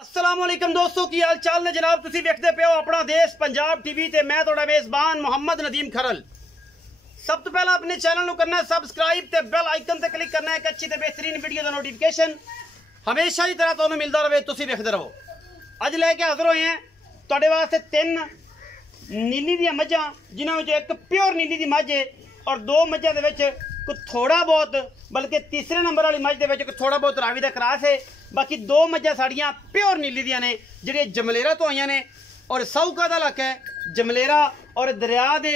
अस्सलामुअलैकुम दोस्तों की हाल चाल ने जनाब तुसी देखते पे हो अपना देश पंजाब टीवी ते मैं थोड़ा मेजबान मोहम्मद नदीम खरल। सब तो पहला अपने चैनल को करना है सबसक्राइब ते बेल आइकन ते क्लिक करना है एक अच्छी ते बेहतरीन वीडियो का नोटिफिकेशन हमेशा की तरह तुहानू मिलता रहे तुसी देखते रहो। अज लैके हाजिर होए हैं तुहाडे वास्ते तीन नीली दी मझां जिन्हां विच एक प्योर नीली दी मझ है और दो मझां दे विच कुछ थोड़ा बहुत बल्कि तीसरे नंबर वाली मझ दे विच थोड़ा बहुत रावी दा क्रॉस है। बाकी दो मझां साड़ियां प्योर नीली दियां ने जिहड़ियां जमलेरा तो आईयां ने और साहूका दा इलाका है जमलेरा और दरिया दे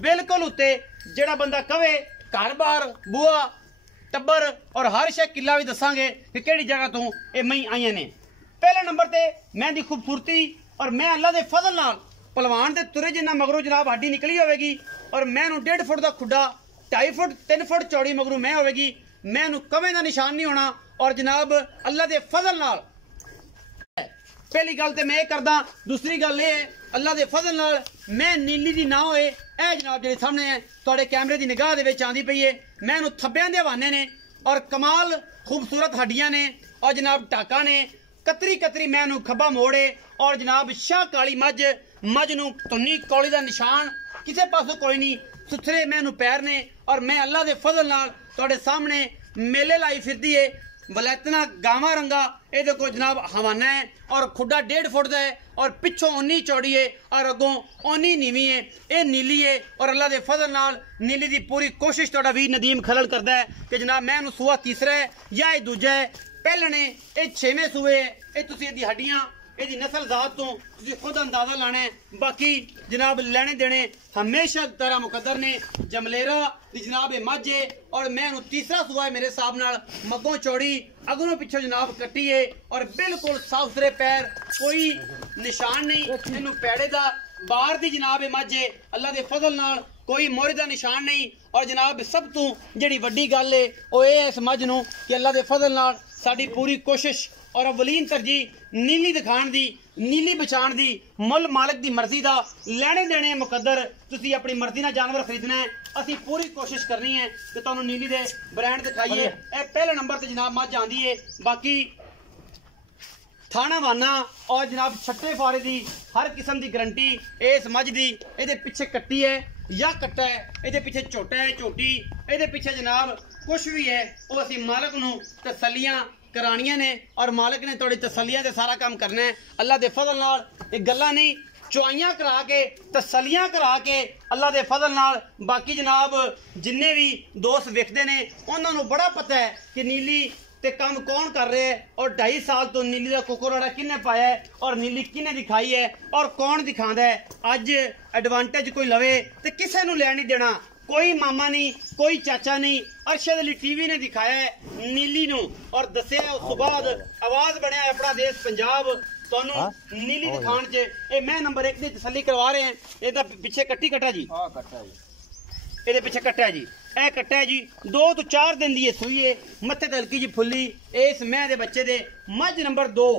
बिल्कुल उत्ते जिहड़ा बंदा कवे घर बार बुआ टब्बर और हर शे किला भी दसांगे कि किहड़ी जगह तो ये मई आईयां ने। पहले नंबर ते मैं दी खूबसूरती और मैं अल्लाह दे फजल नाल पलवान दे तुरे जिन्ना मगरू जनाब हड्डी निकली होवेगी और मैं 1.5 फुट का खुड्डा 2.5 फुट 3 फुट चौड़ी मगरू मैं होवेगी मैं कवे का निशान नहीं होना और जनाब अल्लाह दे फजल नाल पहली गल तो मैं करदा। दूसरी गल ये अल्लाह दे फजल नाल मैं नीली दी ना होए ए जनाब जेडे सामने है तुहाडे कैमरे दी निगाह दे विच आंदी पई है मैं थब्बियां दे हवाने ने और कमाल खूबसूरत हड्डियां ने और जनाब टाका ने कतरी कतरी मैं खब्बा मोड़े और जनाब शाह काली मझ नूं तुन्नी कौली दा निशान किसी पासों कोई नहीं सुथरे मैं पैर ने और मैं अल्लाह दे फजल नाल तुहाडे सामने मेले लाई फिरदी है बलैतना गावा रंगा ये देखो जनाब हवाना है और खुड्डा 1.5 फुट का है और पिछों उन्नी चौड़ी है और अगों उन्नी नीवी है ये नीली है और अल्लाह के फजल नाल नीली की पूरी कोशिश तुहाडा वीर नदीम खलल करता है कि जनाब मैं सूआ तीसरा है या ये दूजा है पहले ने ये 6वें सूए है ये तुसीं इहदी हड्डियां यदि नस्ल जात तो खुद अंदाजा लाना है। बाकी जनाब लेने देने हमेशा तरह मुकद्दर ने जमलेरा दी जनाब मझ है और मैं तीसरा सुआ है मेरे हिसाब नाल मग्गों चौड़ी अगों पिछों जनाब कट्टी है और बिल्कुल साफ सुथरे पैर कोई निशान नहीं इनू पैड़े दा बाहर दी जनाब मझ है अल्लाह दे फजल नाल कोई मोहरे दा निशान नहीं और जनाब सब तो जिहड़ी वड्डी गल है वो ये इस मझ नूं कि अल्लाह दे फजल नाल साडी पूरी कोशिश और अवलीन तरजीह नीली दिखाण दी नीली बचाण दी मुल मालिक दी मर्जी दा लेने देने मुकद्दर तुसी अपनी मर्जी नाल जानवर खरीदना है असी पूरी कोशिश करनी है कि तुहानू नीली दे ब्रांड दिखाइए। ए पहले नंबर ते जनाब मझ आंदी है बाकी थाना वाना और जनाब छट्टे फारे दी हर किस्म की गारंटी इस मझ दी इहदे पिछे कट्टी है या कट्टा है इहदे पिछे झोटा है झोटी इहदे पिछे जनाब कुछ भी है वो असी मालिक नू तसल्लियां करानियां ने और मालिक ने थोड़ी तसलियां से सारा काम करना है अल्लाह दे फजल नाल एक गल्ला नहीं चुआइयां करा के तसलियां करा के अल्लाह दे फजल नाल बाकी जनाब जिन्ने भी दोस्त वेखदे ने उन्होंने बड़ा पता है कि नीली ते काम कौन कर रहे है और 2.5 साल तो नीली का कुकुराड़ा किन्ने पाया है और नीली किन्ने दिखाई है और कौन दिखांदा है। अज एडवांटेज कोई लवे तो किसी नूं लैण नहीं देना कोई मामा नहीं कोई चाचा नहीं अरशद अली टीवी ने दिखाया है नीली नूं और दसिया उस बाद आवाज बनया अपना देश पंजाब तुहानू नीली दिखाण च ए मैं नंबर 1 दी तसल्ली करवा रहे हैं। ਇਹਦਾ ਪਿੱਛੇ ਕੱਟੀ ਕਟਾ जी हां कट्टा जी ਇਹਦੇ ਪਿੱਛੇ ਕੱਟਿਆ ਜੀ ਇਹ ਕੱਟਿਆ ਜੀ 2 ਤੋਂ 4 दिन ਦੀ ਇਹ ਸੂਈ ਹੈ ਮੱਥੇ ਤੇ ਹਲਕੀ ਜੀ ਫੁੱਲੀ ਇਸ ਮੈਂ ਦੇ ਬੱਚੇ ਦੇ ਮੱਝ ਨੰਬਰ 2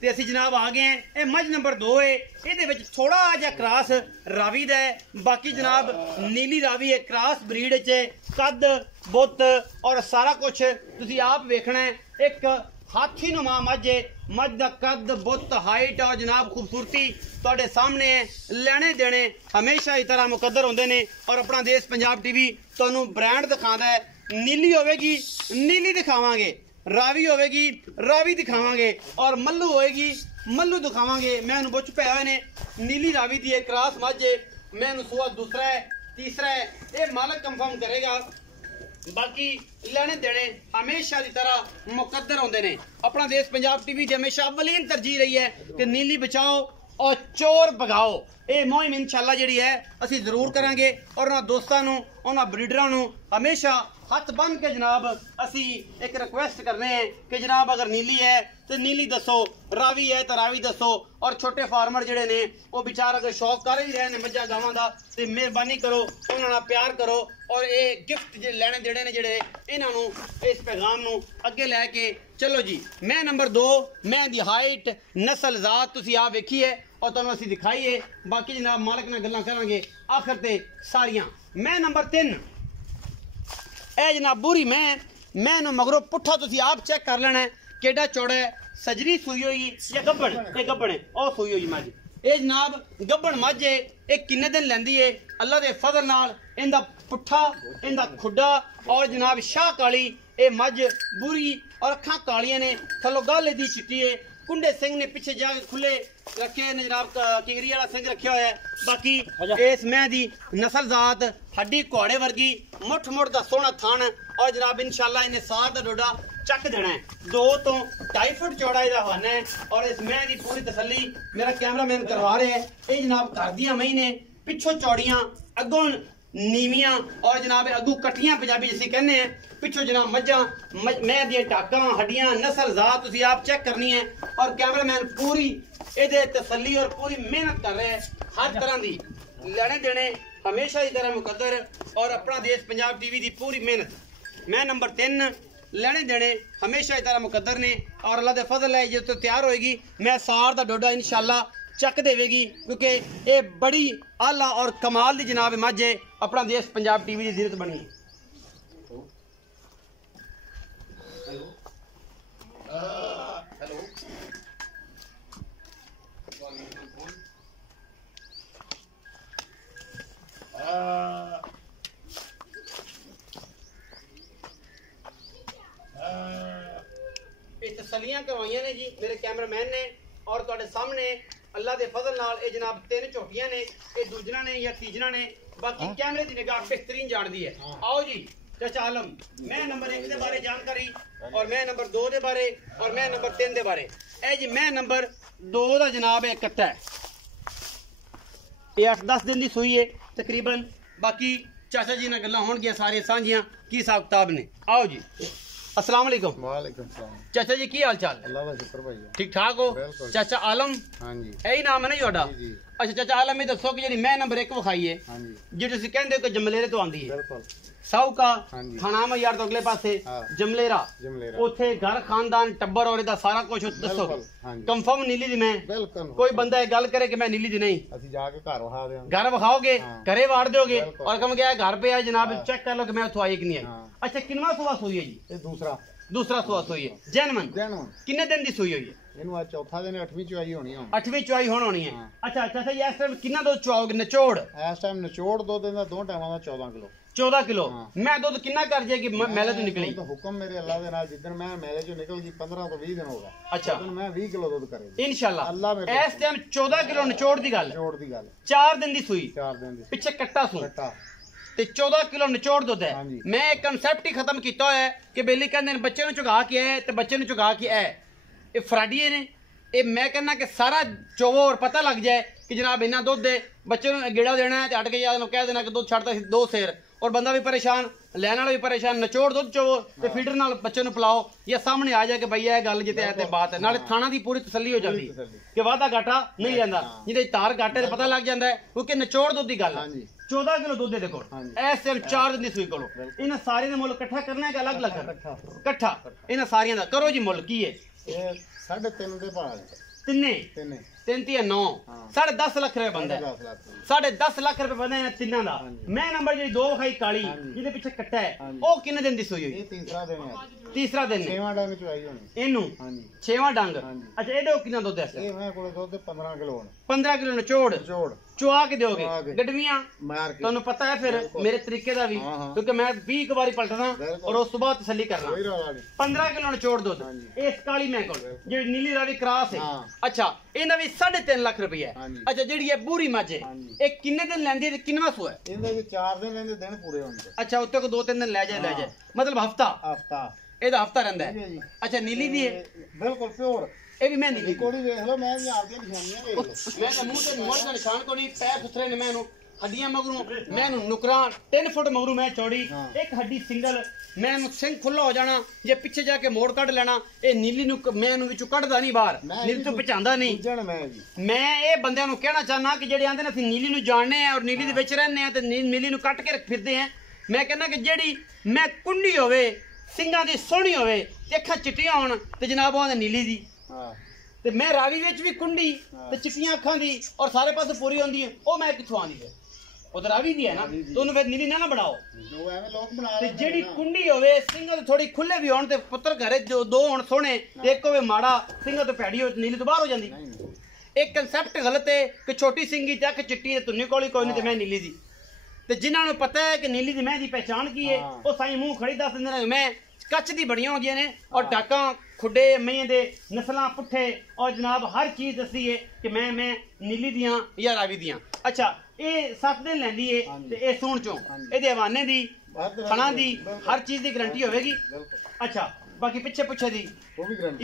ਤੇ ਅਸੀਂ ਜਨਾਬ ਆ ਗਏ हैं। ਇਹ ਮੱਝ ਨੰਬਰ 2 ਹੈ ਇਹਦੇ ਵਿੱਚ ਥੋੜਾ ਜਿਹਾ ਕ੍ਰਾਸ ਰਾਵੀ ਦਾ ਹੈ ਬਾਕੀ ਜਨਾਬ ਨੀਲੀ ਰਾਵੀ ਹੈ ਕ੍ਰਾਸ ਬਰੀਡ ਚ ਕੱਦ ਬੁੱਤ और सारा कुछ ਤੁਸੀਂ ਆਪ ਵੇਖਣਾ ਹੈ। ਇੱਕ हाथी नुमा मझ दा कद बुत हाइट और जनाब खूबसूरती तुहाडे सामने है। लेने देने हमेशा ही तरह मुकद्दर होंदे ने और अपना देश पंजाब टीवी तुहानू ब्रांड दिखांदा है। नीली होवेगी नीली दिखावांगे रावी होवेगी रावी दिखावांगे और मल्लू होएगी मल्लू दिखावांगे। मैं बुच पे हुए ने नीली रावी दी एक क्रॉस मझ मैं सुआ दूसरा है तीसरा है ये मालिक कंफर्म करेगा। बाकी लेने देने हमेशा की तरह मुकद्दर होंदे ने। अपना देश पंजाब टीवी की हमेशा अवलीन तरजीह रही है कि नीली बचाओ और चोर भगाओ। ये मुहिम इंशाल्लाह जिहड़ी है असी जरूर करांगे और उन्हां दोस्तां नूं उन्हां ब्रीडरां नूं हमेशा हथ बन के जनाब असी एक रिक्वेस्ट करने हैं कि जनाब अगर नीली है तो नीली दसो रावी है तो रावी दसो और छोटे फार्मर जिहड़े ने वो बेचार अगर शौक कर ही रहे हैं मझां गावां दा ते मेहरबानी करो उन्हां नाल प्यार करो और ये गिफ्ट जे लेने देने ने जिहड़े इन्हां नूं इस पैगाम नूं अगे लैके चलो जी। मैं नंबर 2 मैं दी हाइट नस्ल जात तुसीं आप वेखी है और तुहानूं असीं दिखाई है बाकी जनाब मालिक नाल गल्लां करांगे आखिर ते सारियां। मैं नंबर 3 ए जनाब बुरी मैं मगरों पुट्ठा तुसीं आप चेक कर लेना है केड़ा चौड़ा है सजरी सूई हुई या गब्बन ये गब्बन है और सूई हुई मझ ये जनाब गब्बन मझ है ये किन्ने दिन लैंदी है अल्लाह दे फजल नाल इंदा पुट्ठा इंदा खुड्डा और जनाब शाह काली ये मझ बुरी और अखां कालियां ने थल्लों गल दी चिट्टी है कुंडे सिंह ने पिछे जाके खुले रखे ने जनाब किंगरी वाला सिंह रखा हुआ है बाकी इस मैं दी नस्ल जात हड्डी घोड़े वर्गी मुठ मुठ दा सोहना थान और जनाब इंशाल्लाह इन्हें सार दा डोडा चक देना है 2 तो 2.5 फुट चौड़ा इहदा हवाना है और इस मैं दी पूरी तसल्ली मेरा कैमरामैन करवा रहे है ये जनाब घर दियां मई ने पिछों चौड़ियां अगों नीवियां और जनाब अगू कट्ठियां पंजाबी जिसे कहने हैं पिछों जनाब मज्जा मैं दियां टाकां हड्डियां नस्ल जात तुसी आप चेक करनी है और कैमरामैन पूरी इहदे तसल्ली और पूरी मेहनत कर रहे हैं हर तरह दी लेने देने हमेशा की तरह मुकद्दर और अपना देश पंजाब टीवी दी पूरी मेहनत मैं नंबर 3 लेने देने हमेशा की तरह मुकद्दर ने और अल्लाह दे फजल है जो तो तैयार होएगी मैं सार दा डोडा इंशाल्लाह चक देवेगी क्योंकि ये बड़ी आला और कमाल दी जनाब मझ है अपना देश पंजाब टीवी की जीरत बनी तसलियां करवाइया ने जी मेरे कैमरामैन ने और तुहाडे सामने अल्लाह दे फजल नाल ए जनाब 3 झोटियां ने ए दूजना ने या तीजना ने बाकी कैमरे दी निगाह बेहतरीन जानदी है आओ जी चाचा आलम मैं नंबर 1 दे बारे जानकारी और मैं नंबर 2 दे बारे और मैं नंबर 3 दे बारे ए जी मैं नंबर 2 दा जनाब है कट्टा है ये 8-10 दिन दी सूई है तकरीबन बाकी चाचा जी नाल गल्लां होणगियां सारे सांझियां की हिसाब किताब ने आओ जी अस्सलाम वालेकुम। वालेकुम सलाम। चाचा जी की हाल चाल? अल्लाह का शुक्र भाई। ठीक ठाक हो? चाचा आलम? हाँ जी। यही नाम है ना ਤੁਹਾਡਾ? जी जी। अच्छा चाचा आलम ये दसो कि ਜਿਹੜੀ मैं नंबर 1 ਵਿਖਾਈ है हाँ जी जी ਤੁਸੀਂ ਕਹਿੰਦੇ ਹੋ ਕਿ ਜਮਲੇਰੇ ਤੋਂ ਆਂਦੀ ਹੈ ਬਿਲਕੁਲ ਸਾਊ ਕਾ ਥਾਣਾ ਮਯਾਰ ਤੋਂ ਅਗਲੇ ਪਾਸੇ ਜਮਲੇਰਾ ਉੱਥੇ ਘਰ ਖਾਨਦਾਨ ਟੱਬਰ ਔਰ ਇਹਦਾ ਸਾਰਾ ਕੁਝ ਦੱਸੋ ਕੰਫਰਮ ਨੀਲੀ ਦੀ ਮੈਂ ਬਿਲਕੁਲ ਕੋਈ ਬੰਦਾ ਇਹ ਗੱਲ ਕਰੇ ਕਿ ਮੈਂ ਨੀਲੀ ਦੀ ਨਹੀਂ ਅਸੀਂ ਜਾ ਕੇ ਘਰ ਵਿਖਾ ਦੇਵਾਂਗੇ ਘਰ ਵਿਖਾਓਗੇ ਘਰੇ ਵਾੜ ਦਿਓਗੇ ਔਰ ਕਮ ਗਿਆ घर पे है जनाब चेक कर लो कि मैं उतो आई कि नहीं आई अच्छा किनवा सुबह सोई है जी ये दूसरा सुबह सोई है जैनमन कितने दिन दी सोई हुई है ਇਹਨੂੰ ਆ ਚੌਥਾ ਦਿਨ 8ਵੀਂ ਚੁਆਈ ਹੋਣੀ ਹੈ 8ਵੀਂ ਚੁਆਈ ਹੋਣੀ ਹੈ ਅੱਛਾ ਅੱਛਾ ਸਹੀ ਇਸ ਟਾਈਮ ਕਿੰਨਾ ਦੁੱਧ ਚੁਆਓਗੇ ਨਿਚੋੜ ਇਸ ਟਾਈਮ ਨਿਚੋੜ ਦੁੱਧ ਦਾ ਦੋ ਟਾਈਮਾਂ ਦਾ 14 ਕਿਲੋ ਮੈਂ ਦੁੱਧ ਕਿੰਨਾ ਕਰ ਜਾਏਗੀ ਮੈਲੇ ਤੋਂ ਨਿਕਲੀ ਤਾਂ ਹੁਕਮ ਮੇਰੇ ਅੱਲਾ ਦੇ ਨਾਲ ਜਿੱਦਣ ਮੈਂ ਮੈਲੇ ਚੋਂ ਨਿਕਲ ਗਈ 15 ਤੋਂ 20 ਦਿਨ ਹੋਗਾ ਅੱਛਾ ਉਦੋਂ ਮੈਂ 20 ਕਿਲੋ ਦੁੱਧ ਕਰੇਗੀ ਇਨਸ਼ਾਅੱਲਾ ਅੱਲਾ ਮੇਰੇ ਇਸ ਟਾਈਮ 14 ਕਿਲੋ ਨਿਚੋੜ ਦੀ ਗੱਲ 4 ਦਿਨ ਦੀ ਸੂਈ 4 ਦਿਨ ਦੀ ਪਿੱਛੇ ਕੱਟਾ ਸੂ ਤੇ 14 ਕਿਲੋ ਨਿਚੋੜ ਦੁੱਧ ਹੈ ਮੈਂ ਇੱਕ ਕਨਸੈਪਟ ਹੀ ਖਤਮ ਕੀਤਾ ਹੋਇਆ ਹੈ ਕਿ ਬੇਲੀ ਕਹਿੰਦੇ ਨੇ ਬੱਚੇ ਨੂੰ ਚੁਗਾ ਕੇ ਆਏ ਤੇ ਬੱਚੇ ਨੂੰ ਚੁਗਾ ਕੇ ਆਏ ਇਹ ਫਰਾਡੀਏ ਨੇ ਇਹ ਮੈਂ ਕਹਿੰਦਾ ਕਿ ਸਾਰਾ ਚੋਵੋ ਔਰ ਪਤਾ ਲੱਗ ਜਾਏ ਕਿ ਜਨਾਬ ਇੰਨਾ ਦੁੱਧ ਦੇ ਬੱਚੇ ਨੂੰ ਗੇੜਾ ਦੇਣਾ ਤੇ ਅਟ ਕੇ ਯਾਦ ਨੂੰ ਕਹਿ ਦੇਣਾ ਕਿ ਦੁੱਧ ਛੱਡਦਾ ਸੀ 2 ਸੇਰ और बंदा भी परेशान लैन वाला भी परेशान नचोड़ दुध चोवो ते फीडर नाल बच्चे नु पिलाओ या सामने आ जाए कि भई ये गल जिते है बात है नाले थाना दी पूरी तसल्ली हो जाती कि वादा घाटा नहीं रहंदा जिदे तार घाटे ते पता लग जांदा है क्योंकि नचोड़ दुध दी गल 14 किलो दुध दे कोल ऐ सिर्फ 4 दिन दी सूई कोलो इना सारे दे मुल इकट्ठा करना है कि अलग अलग इकट्ठा इना सारियां दा करो जी मुल की है ये 3.5 दे भाव तिन्ने 3 9 10.5 लाख रुपए बंदा है 10.5 लाख रुपए बंदा है तिन्ना दा मैं नंबर जी 2 खाई काली जिदे पीछे कट्टा है ओ कितने दिन दी सोई हुई ये तीसरा दिन है 6वां डंग चुआई होनी इनु हां जी 6वां डंग अच्छा एदे कितना दुध है ए मैं कोले दुध 15 किलो 15 किलो निचोड़ चुआ के दोगे गडवियां मार के ਤੁਹਾਨੂੰ पता है फिर मेरे तरीके दा भी क्योंकि मैं 20 बारी पलटना और उस सुबह तसल्ली करना 15 किलो निचोड़ दुध इस काली मैं कोल जेडी नीली रावी क्रॉस है अच्छा इना भी 3.5 लाख रुपया है अच्छा जेडी है बूरी मझ है ए किन्ने दिन लेंदी है किनवा सो है इनदे भी 4 दिन लेंदे दिन पूरे होंगे अच्छा उत्ते को 2-3 दिन ले जाए मतलब हफ्ता ਇਹਦਾ ਹਫਤਾ ਰਹਿੰਦਾ ਹੈ ਅੱਛਾ ਨੀਲੀ ਦੀ ਹੈ ਬਿਲਕੁਲ ਪਿਓਰ ਇਹ ਵੀ ਮੈਂ ਨੀਲੀ ਕੋੜੀ ਵੇਖ ਲਓ ਮੈਂ ਵੀ ਆਪਦੀਆਂ ਨਿਸ਼ਾਨੀਆਂ ਵੇਖ ਲਓ ਮੈਂ ਤਾਂ ਮੂੰਹ ਤੇ ਮੋੜ ਦਾ ਨਿਸ਼ਾਨ ਕੋਈ ਨਹੀਂ ਪੈਰ ਸੁਥਰੇ ਨੇ ਮੈਨੂੰ ਹੱਡੀਆਂ ਮਗਰੋਂ ਮੈਨੂੰ ਨੁਕਰਾਂ 3 ਫੁੱਟ ਮਗਰੋਂ ਮੈਂ ਚੌੜੀ ਇੱਕ ਹੱਡੀ ਸਿੰਗਲ ਮੈਨੂੰ ਸਿੰਘ ਖੁੱਲਾ ਹੋ ਜਾਣਾ ਜੇ ਪਿੱਛੇ ਜਾ ਕੇ ਮੋੜ ਕੱਢ ਲੈਣਾ ਇਹ ਨੀਲੀ ਨੂੰ ਮੈਂ ਇਹਨੂੰ ਵਿੱਚੋਂ ਕੱਢਦਾ ਨਹੀਂ ਬਾਹਰ ਨੀਲੀ ਤੋਂ ਪਛਾਣਦਾ ਨਹੀਂ ਮੈਂ ਇਹ ਬੰਦਿਆਂ ਨੂੰ ਕਹਿਣਾ ਚਾਹਨਾ ਕਿ ਜਿਹੜੇ ਆਂਦੇ ਨੇ ਅਸੀਂ ਨੀਲੀ ਨੂੰ ਜਾਣਦੇ ਆ ਔਰ ਨੀਲੀ ਦੇ ਵਿੱਚ ਰਹਿੰਦੇ ਆ ਤੇ ਨੀਲੀ ਨੂੰ ਕੱਟ ਕੇ ਫਿਰਦੇ ਆ ਮੈਂ ਕਹਿੰਦਾ ਕਿ ਜਿਹੜੀ ਮੈਂ ਕੁੰਡੀ ਹੋਵੇ ਸਿੰਘਾਂ ਦੀ ਸੋਹਣੀ ਹੋਵੇ ਤੇ ਅੱਖਾਂ ਚਿੱਟੀਆਂ ਹੋਣ ਤੇ ਜਨਾਬ ਉਹਦੇ ਨੀਲੀ ਦੀ ਤੇ ਮੈਂ ਰਾਵੀ ਵਿੱਚ ਵੀ ਕੁੰਡੀ ਤੇ ਚਿੱਟੀਆਂ ਅੱਖਾਂ ਦੀ ਔਰ ਸਾਰੇ ਪਾਸੇ ਪੂਰੀ ਹੁੰਦੀ ਹੈ ਉਹ ਮੈਂ ਕਿੱਥੋਂ ਆਂਦੀ ਹੈ ਉਹ ਤਾਂ ਰਾਵੀ ਦੀ ਹੈ ਨਾ, ਤੇ ਉਹਨੂੰ ਫਿਰ ਨੀਲੀ ਨਾ ਬਣਾਓ ਜੋ ਐਵੇਂ ਲੋਕ ਬਣਾ ਤੇ ਜਿਹੜੀ ਕੁੰਡੀ ਹੋਵੇ ਸਿੰਘਾਂ ਤੋਂ ਥੋੜੀ ਖੁੱਲੇ ਵੀ ਹੋਣ ਤੇ ਪੁੱਤਰ ਘਰੇ ਜੋ ਦੋ ਹੋਣ ਸੋਹਣੇ ਤੇ ਇੱਕ ਹੋਵੇ ਮਾੜਾ, ਸਿੰਘਾਂ ਤੋਂ ਭੈੜੀ ਹੋਵੇ ਨੀਲੀ ਤੋਂ ਬਾਹਰ ਹੋ ਜਾਂਦੀ। ਇਹ ਕਨਸੈਪਟ ਗਲਤ ਹੈ ਕਿ ਛੋਟੀ ਸਿੰਘੀ ਤੇ ਅੱਖ ਚਿੱਟੀ ਤੇ ਤੁੰਨੀ ਕੋਲੀ ਕੋਈ ਨਹੀਂ ਤੇ ਮੈਂ ਨੀਲੀ ਦੀ। ਤੇ ਜਿਨ੍ਹਾਂ ਨੂੰ ਪਤਾ ਹੈ ਕਿ ਨੀਲੀ ਦੀ ਮੈਂ ਦੀ ਪਹਿਚਾਣ ਕੀ ਹੈ ਉਹ ਸਾਈਂ ਮੂੰਹ ਖੜੀ ਦੱਸ ਦਿੰਦੇ ਨੇ ਮੈਂ ਕੱਚ ਦੀ ਬੜੀਆਂ ਹੁੰਦੀਆਂ ਨੇ ਔਰ ਡਾਕਾਂ खुडे मईं दे नस्लां पुट्ठे और जनाब हर चीज़ दसी है कि मैं नीली दियां या रावी दियां। अच्छा ये 7 दिन लैंदी है ते ये सूण चों ये हवाने दी थणा दी हर चीज़ की गारंटी होगी। अच्छा बाकी पिछे पुछे दी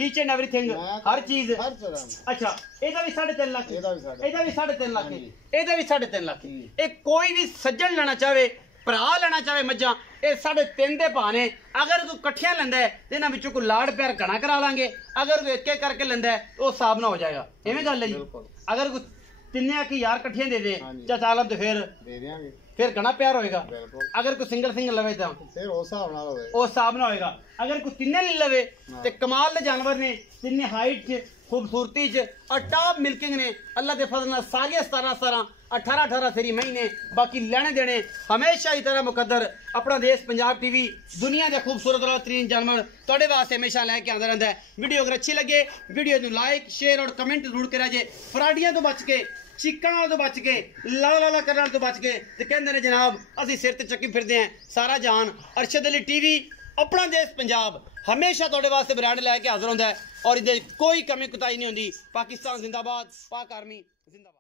ईच एंड एवरीथिंग हर चीज़। अच्छा ਇਹਦਾ ਵੀ 3.5 ਲੱਖ, ਇਹਦਾ ਵੀ 3.5 ਲੱਖ, ਇਹਦਾ ਵੀ 3.5 ਲੱਖ। ਇਹ ਕੋਈ ਵੀ ਸੱਜਣ ਲੈਣਾ ਚਾਹੇ ਭਰਾ ਲੈਣਾ ਚਾਹੇ ਮੱਝਾਂ ਇਹ 3.5 ਦੇ ਭਾਣੇ ਅਗਰ ਤੂੰ ਇਕੱਠੀਆਂ ਲੈਂਦਾ ਹੈ ਤੇ ਇਹਨਾਂ ਵਿੱਚੋਂ ਕੋਈ ਲਾੜ ਪਿਆਰ ਘਣਾ ਕਰਾ ਲਾਂਗੇ, ਅਗਰ ਕੋਈ ਇੱਕ ਇੱਕ ਕਰਕੇ ਲੈਂਦਾ ਹੈ ਉਹ ਹਿਸਾਬ ਨਾ ਹੋ ਜਾਏਗਾ। ਐਵੇਂ ਗੱਲ ਹੈ ਜੀ। ਅਗਰ ਕੋਈ ਤਿੰਨੇ ਕੀ ਯਾਰ ਇਕੱਠੀਆਂ ਦੇ ਦੇ ਚਾਚਾ ਆਲਮ ਤੇ ਫਿਰ ਦੇ ਦੇਾਂਗੇ, ਫਿਰ ਘਣਾ ਪਿਆਰ ਹੋਏਗਾ। ਅਗਰ ਕੋਈ ਸਿੰਗਲ ਲਵੇ ਤਾਂ ਫਿਰ ਉਸ ਹਿਸਾਬ ਨਾਲ ਹੋਵੇ, ਉਸ ਹਿਸਾਬ ਨਾਲ ਹੋਏਗਾ। ਅਗਰ ਕੋਈ ਤਿੰਨੇ ਲੈ ਲਵੇ ਤੇ ਕਮਾਲ ਦੇ ਜਾਨਵਰ ਨੇ, ਤਿੰਨੇ ਹਾਈਟ 'ਚ खूबसूरती और टॉप मिल्किंग ने अल्लाह के फजल सारे 17 18 फेरी महीने बाकी लेने देने हमेशा ही तरह मुकद्दर। अपना देश पंजाब टीवी दुनिया के खूबसूरत और तरीन जानवर थोड़े वास्ते हमेशा लैके आंदा रहता है। वीडियो अगर अच्छी लगे वीडियो को लाइक शेयर और कमेंट जरूर करा जे। फराडियां तो बच के चीकां तो बच के ला करने तो बच के ते कहंदे ने जनाब असीं सिर ते चक्की फिरदे हैं सारा जान। अरशद अली टीवी अपना देश पंजाब हमेशा थोड़े वास्ते ब्रांड लैके हाजिर होंदा है और इधर कोई कमी कुताही नहीं होंदी। पाकिस्तान जिंदाबाद, पाक आर्मी जिंदाबाद।